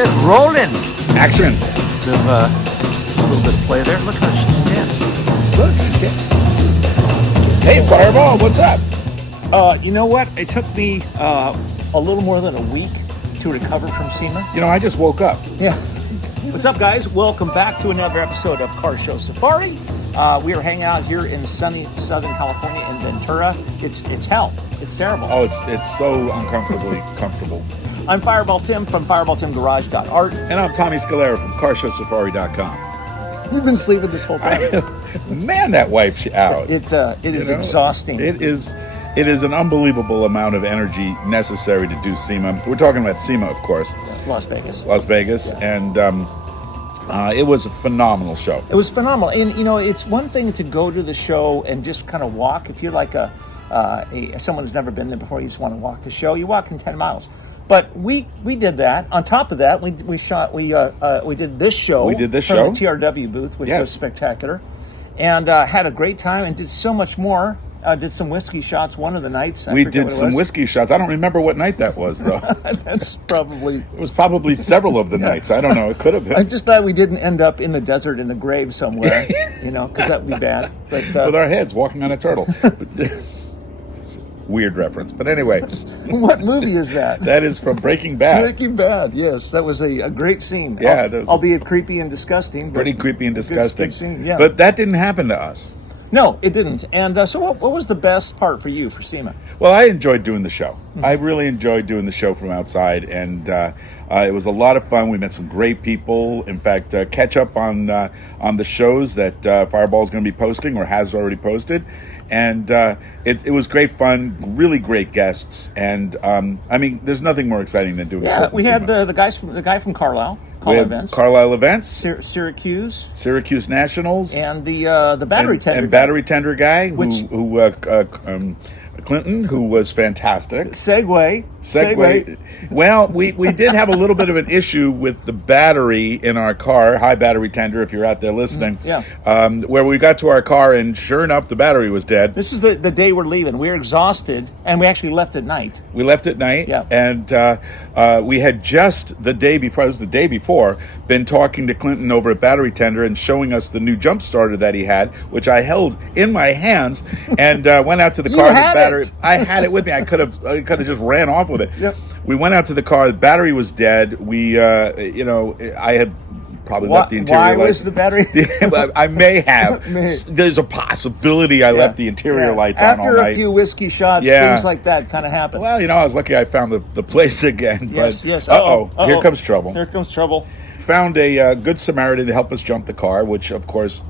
Get rolling. Action. A little bit of play there. Look how she can dance. Look, she gets. Hey, Fireball, what's up? You know what? It took me a little more than a week to recover from SEMA. You know, I just woke up. Yeah. What's up, guys? Welcome back to another episode of Car Show Safari. We are hanging out here in sunny Southern California in Ventura. It's hell. It's terrible. Oh, it's so uncomfortably comfortable. I'm Fireball Tim from fireballtimgarage.art. And I'm Tommy Scalera from carshowsafari.com. You've been sleeping this whole time. Man, that wipes you out. It is exhausting. It is an unbelievable amount of energy necessary to do SEMA. We're talking about SEMA, of course. Las Vegas. Yeah. And it was a phenomenal show. It was phenomenal. And, you know, it's one thing to go to the show and just kind of walk. If you're like someone who's never been there before, you just want to walk the show, you walk in 10 miles. But we did that. On top of that, we did this show. We did this from show. The TRW booth, which was spectacular. And had a great time and did so much more. Did some whiskey shots one of the nights. We did some whiskey shots. I don't remember what night that was, though. It was probably several of the nights. I don't know. It could have been. I just thought we didn't end up in the desert in a grave somewhere, because that would be bad. But with our heads walking on a turtle. Weird reference. But anyway. What movie is that? That is from Breaking Bad. Breaking Bad, yes. That was a great scene. Yeah. Albeit creepy and disgusting. Pretty creepy and disgusting. Good scene, yeah. But that didn't happen to us. No, it didn't. And so what was the best part for you for SEMA? Well, I enjoyed doing the show. I really enjoyed doing the show from outside, and it was a lot of fun. We met some great people. In fact, catch up on the shows that Fireball is going to be posting or has already posted. And it was great fun, really great guests, and I mean, there's nothing more exciting than doing. Yeah, we had the guy from Carlisle. Carlisle events, Syracuse Nationals, and the battery tender and battery tender guy, who Clinton, who was fantastic. Segway. Well, we did have a little bit of an issue with the battery in our car, high battery tender, if you're out there listening. Where we got to our car, and sure enough, the battery was dead. This is the day we're leaving. We're exhausted, and we actually left at night. We left at night, and we had just the day before, been talking to Clinton over at Battery Tender and showing us the new jump starter that he had, which I held in my hands, and went out to the car. I had it with me. I could have just ran off with it. Yep. We went out to the car. The battery was dead. I had probably left the interior lights. Why was the battery? I may have. There's a possibility I left the interior lights on all night. After a few whiskey shots, things like that kind of happen. Well, I was lucky I found the place again. Yes. Here comes trouble. Here comes trouble. Found a good Samaritan to help us jump the car, which, of course,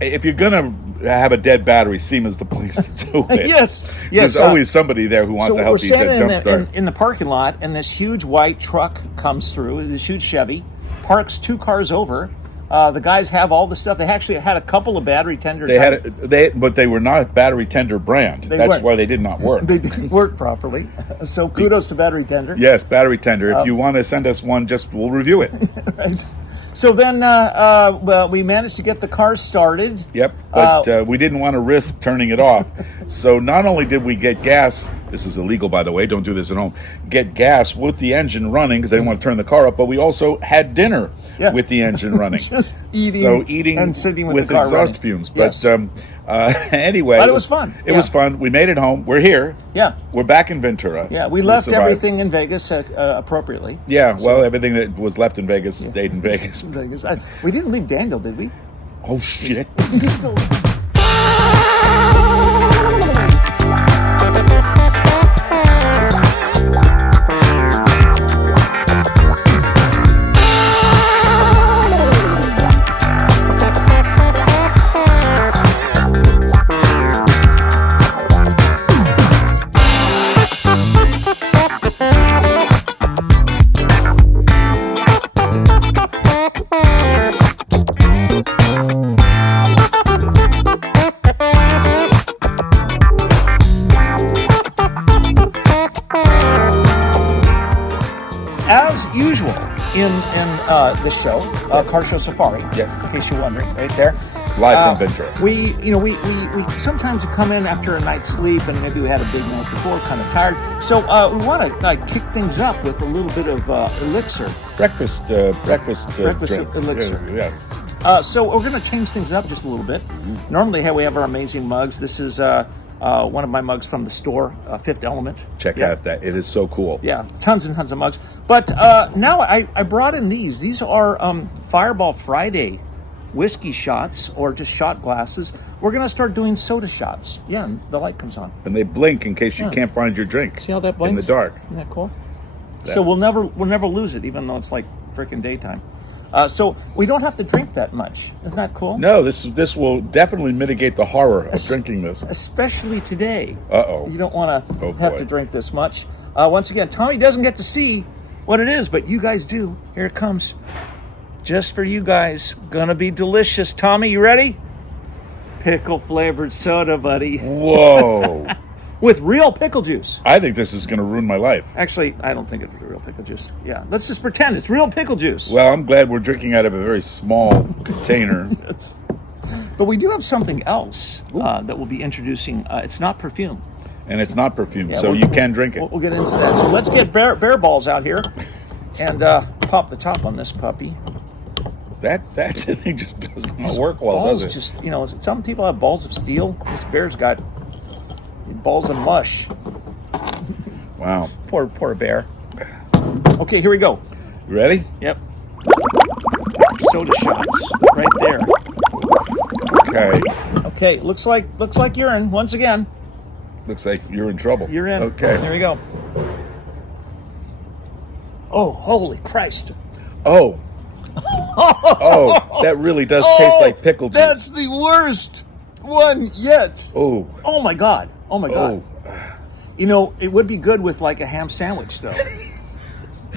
if you're going to have a dead battery, SEMA's the place to do it. Yes. There's always somebody there who wants to help you jump start. In the parking lot, and this huge white truck comes through, this huge Chevy, parks 2 cars over. The guys have all the stuff. They actually had a couple of battery tender. But they were not battery tender brand. That's why they did not work. They didn't work properly. So kudos to battery tender. Yes, battery tender. If you want to send us one, we'll review it. Right. So then, we managed to get the car started. Yep, but we didn't want to risk turning it off. So not only did we get gas, this is illegal, by the way, don't do this at home, get gas with the engine running because they didn't want to turn the car up, but we also had dinner with the engine running. Just eating and sitting with the car exhaust running. Fumes. Yes. But anyway. But it was fun. It was fun. We made it home. We're here. Yeah. We're back in Ventura. Yeah, we left everything in Vegas appropriately. Yeah, well, everything that was left in Vegas stayed in Vegas. We didn't leave Daniel, did we? Oh, shit. As usual in the show, Car Show Safari. Yes. In case you're wondering, right there. Live from Ventura. We sometimes come in after a night's sleep, and maybe we had a big night before, kind of tired. So we want to kick things up with a little bit of elixir. Breakfast drink. elixir. Yes. So we're going to change things up just a little bit. Normally, we have our amazing mugs. This is one of my mugs from the store, Fifth Element. Check out that. It is so cool. Yeah, tons and tons of mugs. But now I brought in these. These are Fireball Friday whiskey shots, or just shot glasses. We're going to start doing soda shots. Yeah, and the light comes on. And they blink in case you can't find your drink. See how that blinks? In the dark. Isn't that cool? So we'll never lose it, even though it's like freaking daytime. So we don't have to drink that much. Isn't that cool? No, this will definitely mitigate the horror of drinking this. Especially today. Uh-oh. You don't want to have to drink this much. Once again, Tommy doesn't get to see what it is, but you guys do. Here it comes. Just for you guys. Gonna be delicious. Tommy, you ready? Pickle flavored soda, buddy. Whoa. With real pickle juice. I think this is going to ruin my life. Actually, I don't think it's real pickle juice. Yeah, let's just pretend it's real pickle juice. Well, I'm glad we're drinking out of a very small container. Yes. But we do have something else that we'll be introducing. It's not perfume. And it's not perfume, so you can drink it. We'll get into that. So let's get bear balls out here and pop the top on this puppy. That thing just does not work well, balls does it? Just, some people have balls of steel. This bear's got balls of mush. Wow. Poor bear. Okay, here we go. You ready? Yep. Soda shots right there. Okay. Okay, looks like urine once again. Looks like you're in trouble. You're in. Okay. There we go. Oh, holy Christ. Oh. Oh, that really does taste like pickle juice. That's the worst one yet. Oh. Oh my God. Oh my God. It would be good with like a ham sandwich though.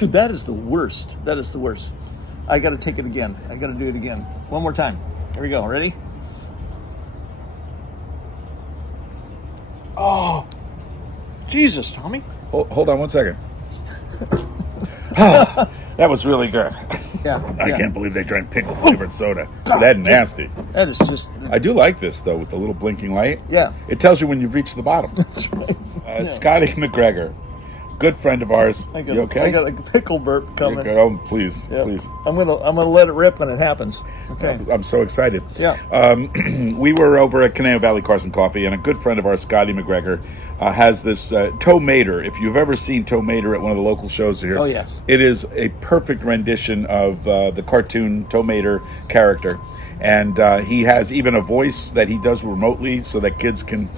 That is the worst. That is the worst. I got to take it again. I got to do it again. One more time. Here we go. Ready? Oh, Jesus, Tommy. Hold on one second. Oh, that was really good. Yeah. I can't believe they drank pickle flavored soda. That nasty. That is just. I do like this though, with the little blinking light. Yeah. It tells you when you've reached the bottom. That's right. Scotty McGregor, good friend of ours. You okay? I got a pickle burp coming. Oh, please, please. I'm gonna let it rip when it happens. Okay. I'm so excited. Yeah. We were over at Caneo Valley Carson Coffee, and a good friend of ours, Scotty McGregor, has this Tomater. If you've ever seen Tomater at one of the local shows here, oh yeah, it is a perfect rendition of the cartoon Tomater character. And he has even a voice that he does remotely so that kids can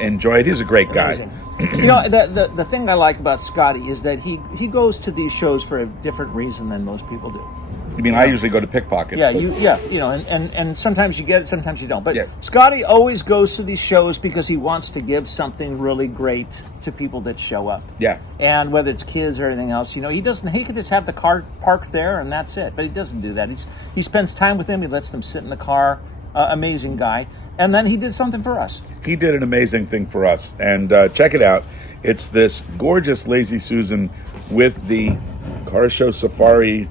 enjoy it. He's a great guy. Amazing. The thing I like about Scotty is that he goes to these shows for a different reason than most people do. I mean, I usually go to pickpocket. Yeah, and sometimes you get it, sometimes you don't. But Scotty always goes to these shows because he wants to give something really great to people that show up. Yeah. And whether it's kids or anything else, he could just have the car parked there and that's it. But he doesn't do that. He spends time with them. He lets them sit in the car. Amazing guy. And then he did something for us. He did an amazing thing for us. And check it out. It's this gorgeous Lazy Susan with the Carshowsafari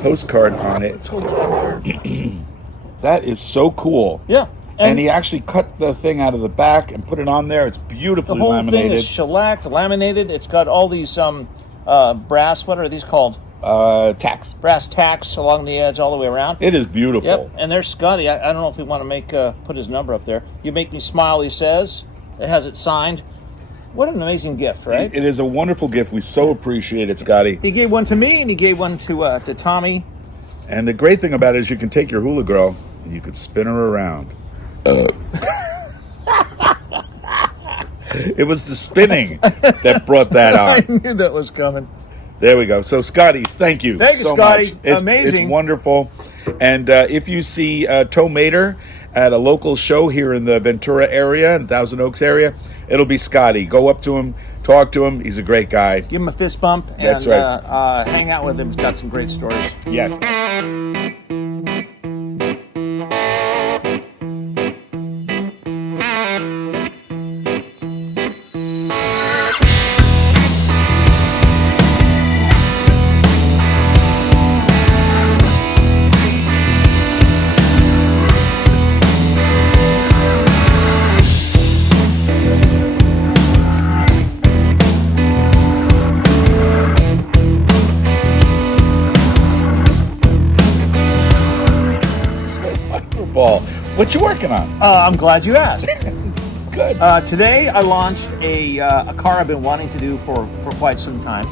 postcard on it. That is so cool. Yeah. And he actually cut the thing out of the back and put it on there. It's beautifully laminated. The whole thing is shellacked, laminated. It's got all these brass, what are these called? Tacks. Brass tacks along the edge all the way around. It is beautiful. Yep. And there's Scotty. I don't know if we want to put his number up there. You make me smile, he says. It has it signed. What an amazing gift, right? It is a wonderful gift. We so appreciate it, Scotty. He gave one to me, and he gave one to Tommy. And the great thing about it is you can take your hula girl and you could spin her around. It was the spinning that brought that on. I knew that was coming. There we go. So, Scotty, thank you. Thank you, so Scotty. Much. Amazing. It's wonderful. And if you see Tomater at a local show here in the Ventura area, in Thousand Oaks area, it'll be Scotty. Go up to him, talk to him. He's a great guy. Give him a fist bump and That's right. Hang out with him. He's got some great stories. Yes. What you working on? I'm glad you asked. Good. Today I launched a car I've been wanting to do for quite some time,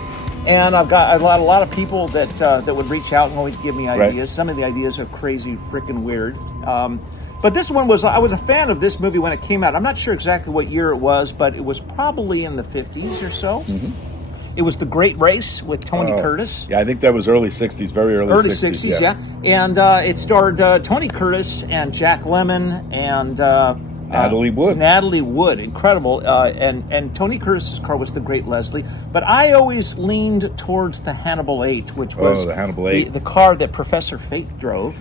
and I've got a lot of people that would reach out and always give me ideas. Right. Some of the ideas are crazy, freaking weird. But this one I was a fan of this movie when it came out. I'm not sure exactly what year it was, but it was probably in the 50s or so. Mm-hmm. It was The Great Race with Tony Curtis. Yeah, I think that was early 60s, very early 60s, yeah. And it starred Tony Curtis and Jack Lemmon and Natalie Wood. Natalie Wood, incredible. And Tony Curtis's car was the Great Leslie. But I always leaned towards the Hannibal 8, which was the Hannibal 8. The car that Professor Fate drove.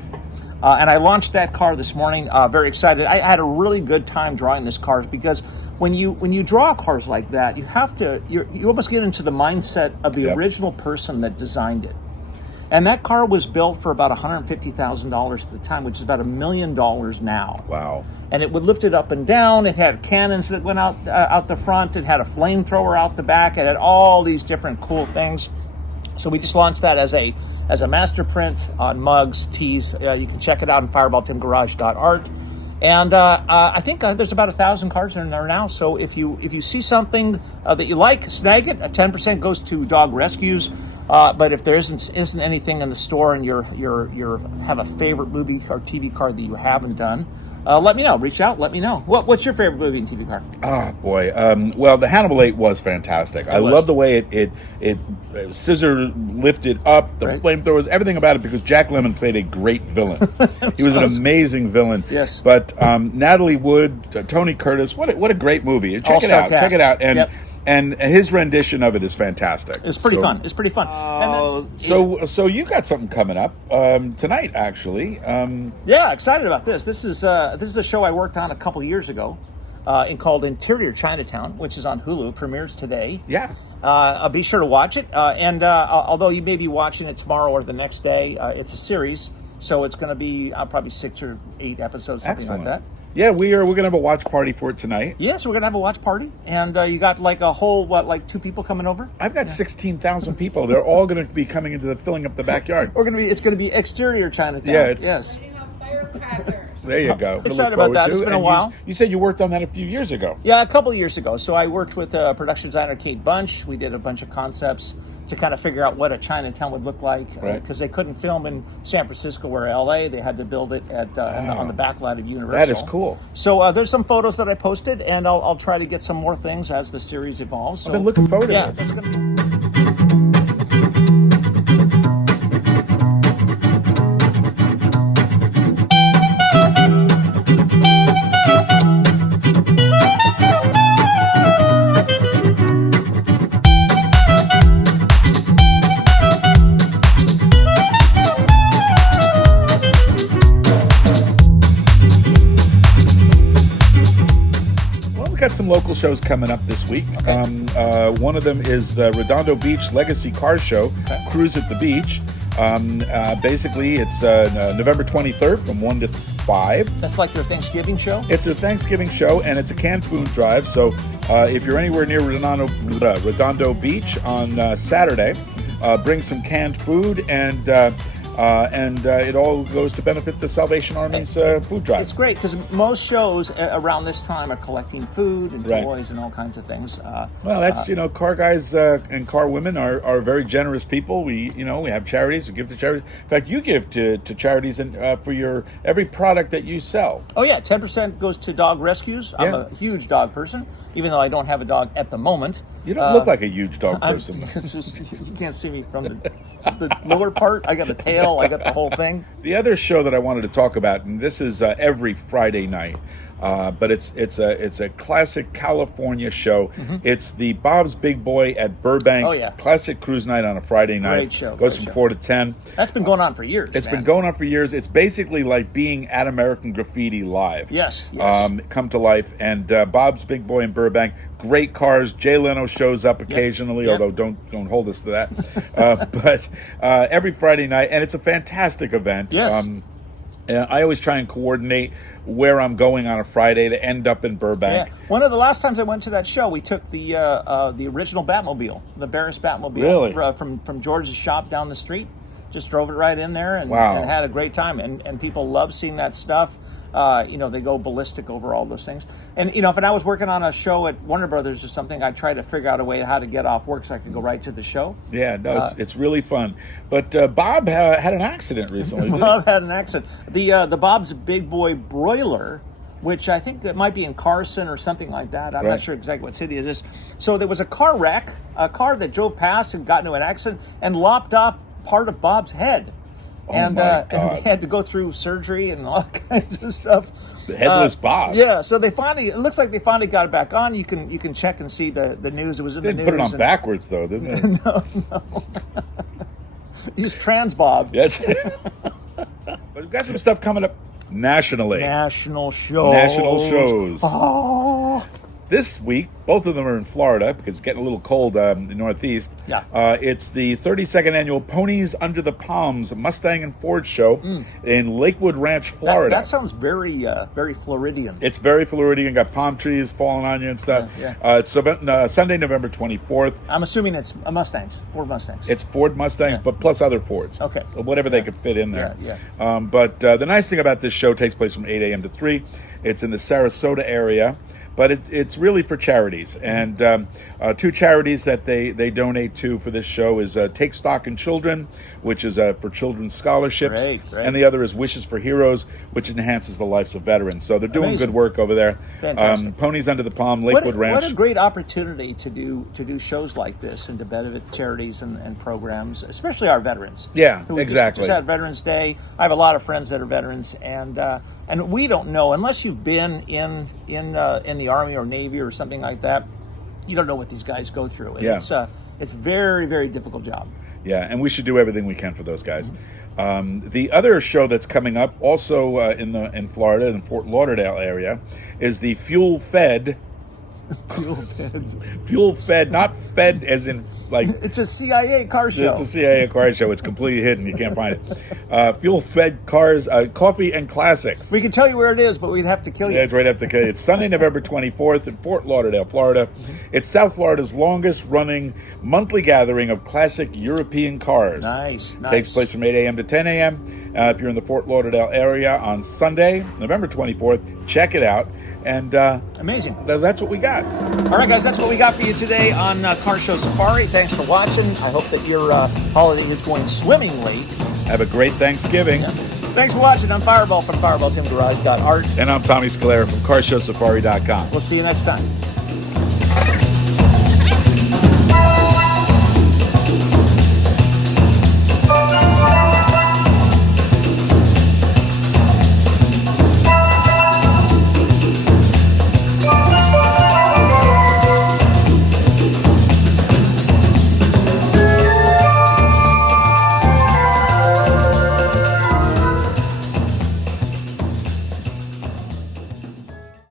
And I launched that car this morning. Very excited. I had a really good time drawing this car because when you draw cars like that, you have to you almost get into the mindset of the original person that designed it. And that car was built for about $150,000 at the time, which is about $1 million now. Wow. And it would lift it up and down. It had cannons that went out the front. It had a flamethrower out the back. It had all these different cool things. So we just launched that as a master print on mugs, tees. You can check it out on fireballtimgarage.art. And I think there's about 1,000 cars in there now. So if you see something that you like, snag it. 10% goes to dog rescues. But if there isn't anything in the store and you have a favorite movie or TV car that you haven't done, let me know. Reach out. Let me know. What's your favorite movie and TV car? Ah, boy. Well, the Hannibal 8 was fantastic. I love the way it scissor lifted up, the flamethrowers, everything about it, because Jack Lemmon played a great villain. He was an amazing villain. Yes. But Natalie Wood, Tony Curtis, what a great movie. Check it out. Cast. Check it out. And his rendition of it is fantastic. It's pretty fun. It's pretty fun. So you got something coming up tonight, actually. Yeah, excited about this. This is a show I worked on a couple years ago, called Interior Chinatown, which is on Hulu. Premieres today. Yeah. Be sure to watch it. And although you may be watching it tomorrow or the next day, it's a series, so it's going to be probably 6 or 8 episodes, something like that. Yeah, we're going to have a watch party for it tonight. Yes, we're going to have a watch party. And you got like a whole, 2 people coming over? I've got 16,000 people. They're all going to be coming filling up the backyard. It's going to be exterior Chinatown. Yeah, yes. There you go. Excited about that. It's been a while. You said you worked on that a few years ago. Yeah, a couple of years ago. So I worked with production designer Kate Bunch. We did a bunch of concepts to kind of figure out what a Chinatown would look like, because they couldn't film in San Francisco or LA. They had to build it on the back lot of Universal. That is cool. So there's some photos that I posted, and I'll try to get some more things as the series evolves. So, I've been looking forward to this. That's gonna... got some local shows coming up this week. Okay. One of them is the Redondo Beach Legacy Car Show, Cruise at the Beach. Basically, it's November 23rd from 1 to 5. That's like their Thanksgiving show? It's a Thanksgiving show, and it's a canned food drive. So if you're anywhere near Redondo Beach on Saturday, bring some canned food, and it all goes to benefit the Salvation Army's food drive. It's great because most shows around this time are collecting food and toys and all kinds of things. Well, that's car guys and car women are very generous people. We have charities. We give to charities. In fact, you give to charities and for your every product that you sell. Oh yeah, 10% goes to dog rescues. I'm a huge dog person, even though I don't have a dog at the moment. You don't look like a huge dog person. You can't see me from the lower part. I got a tail. I got the whole thing. The other show that I wanted to talk about, and this is every Friday night, but it's a classic California show. Mm-hmm. It's the Bob's Big Boy at Burbank. Oh, yeah. Classic cruise night on a Friday night. Great show. Goes from 4 to 10. That's been going on for years. It's been going on for years. It's basically like being at American Graffiti live. Yes. Come to life. And Bob's Big Boy in Burbank. Great cars. Jay Leno shows up occasionally, although don't hold us to that. But every Friday night, and it's a fantastic event. Yes. I always try and coordinate where I'm going on a Friday to end up in Burbank. Yeah. One of the last times I went to that show, we took the original Batmobile, the Barris Batmobile, from George's shop down the street. Just drove it right in there and had a great time. And people love seeing that stuff. They go ballistic over all those things. And if I was working on a show at Warner Brothers or something, I'd try to figure out a way how to get off work so I could go right to the show. Yeah, no, it's really fun. But Bob had an accident recently. Bob had an accident. The Bob's Big Boy broiler, which I think that might be in Carson or something like that. I'm not sure exactly what city it is. So there was a car wreck, a car that drove past and got into an accident and lopped off part of Bob's head. And they had to go through surgery and all kinds of stuff. The headless Bob. Yeah, so it looks like they finally got it back on. You can check and see the news. It was in the news. They put it on backwards, though, didn't they? No. He's trans Bob. Yes. But we've got some stuff coming up nationally. National shows. National shows. Oh. This week, both of them are in Florida because it's getting a little cold in the Northeast. Yeah. It's the 32nd annual Ponies Under the Palms Mustang and Ford show in Lakewood Ranch, Florida. That sounds very Floridian. It's very Floridian. Got palm trees falling on you and stuff. Yeah. It's Sunday, November 24th. I'm assuming it's Mustangs, Ford Mustangs. It's Ford Mustangs, but plus other Fords. Okay. Whatever they could fit in there. Yeah. But the nice thing about this show takes place from 8 a.m. to 3. It's in the Sarasota area. But it's really for charities. And two charities that they donate to for this show is Take Stock in Children, which is for children's scholarships. Great. And the other is Wishes for Heroes, which enhances the lives of veterans. So they're doing good work over there. Fantastic. Ponies Under the Palm, Lakewood Ranch. What a great opportunity to do shows like this and to benefit charities and programs, especially our veterans. Yeah, We exactly. just had Veterans Day. I have a lot of friends that are veterans, and we don't know, unless you've been in the Army or Navy or something like that, you don't know what these guys go through. And it's very, very difficult job. Yeah, and we should do everything we can for those guys. The other show that's coming up, also in Florida, in the Fort Lauderdale area, is the Fuel Fed, not fed as in like... It's a CIA car show. It's a CIA car show. It's completely hidden. You can't find it. Fuel Fed Cars, Coffee and Classics. We can tell you where it is, but we'd have to kill you. Yeah, it's right after kill you. It's Sunday, November 24th in Fort Lauderdale, Florida. It's South Florida's longest running monthly gathering of classic European cars. Nice. Takes place from 8 a.m. to 10 a.m. If you're in the Fort Lauderdale area on Sunday, November 24th, check it out. And amazing. That's what we got. All right, guys, that's what we got for you today on Car Show Safari. Thanks for watching. I hope that your holiday is going swimmingly. Have a great Thanksgiving. Yeah. Thanks for watching. I'm Fireball from FireballTimGarage.art. And I'm Tommy Scalera from carshowsafari.com. We'll see you next time.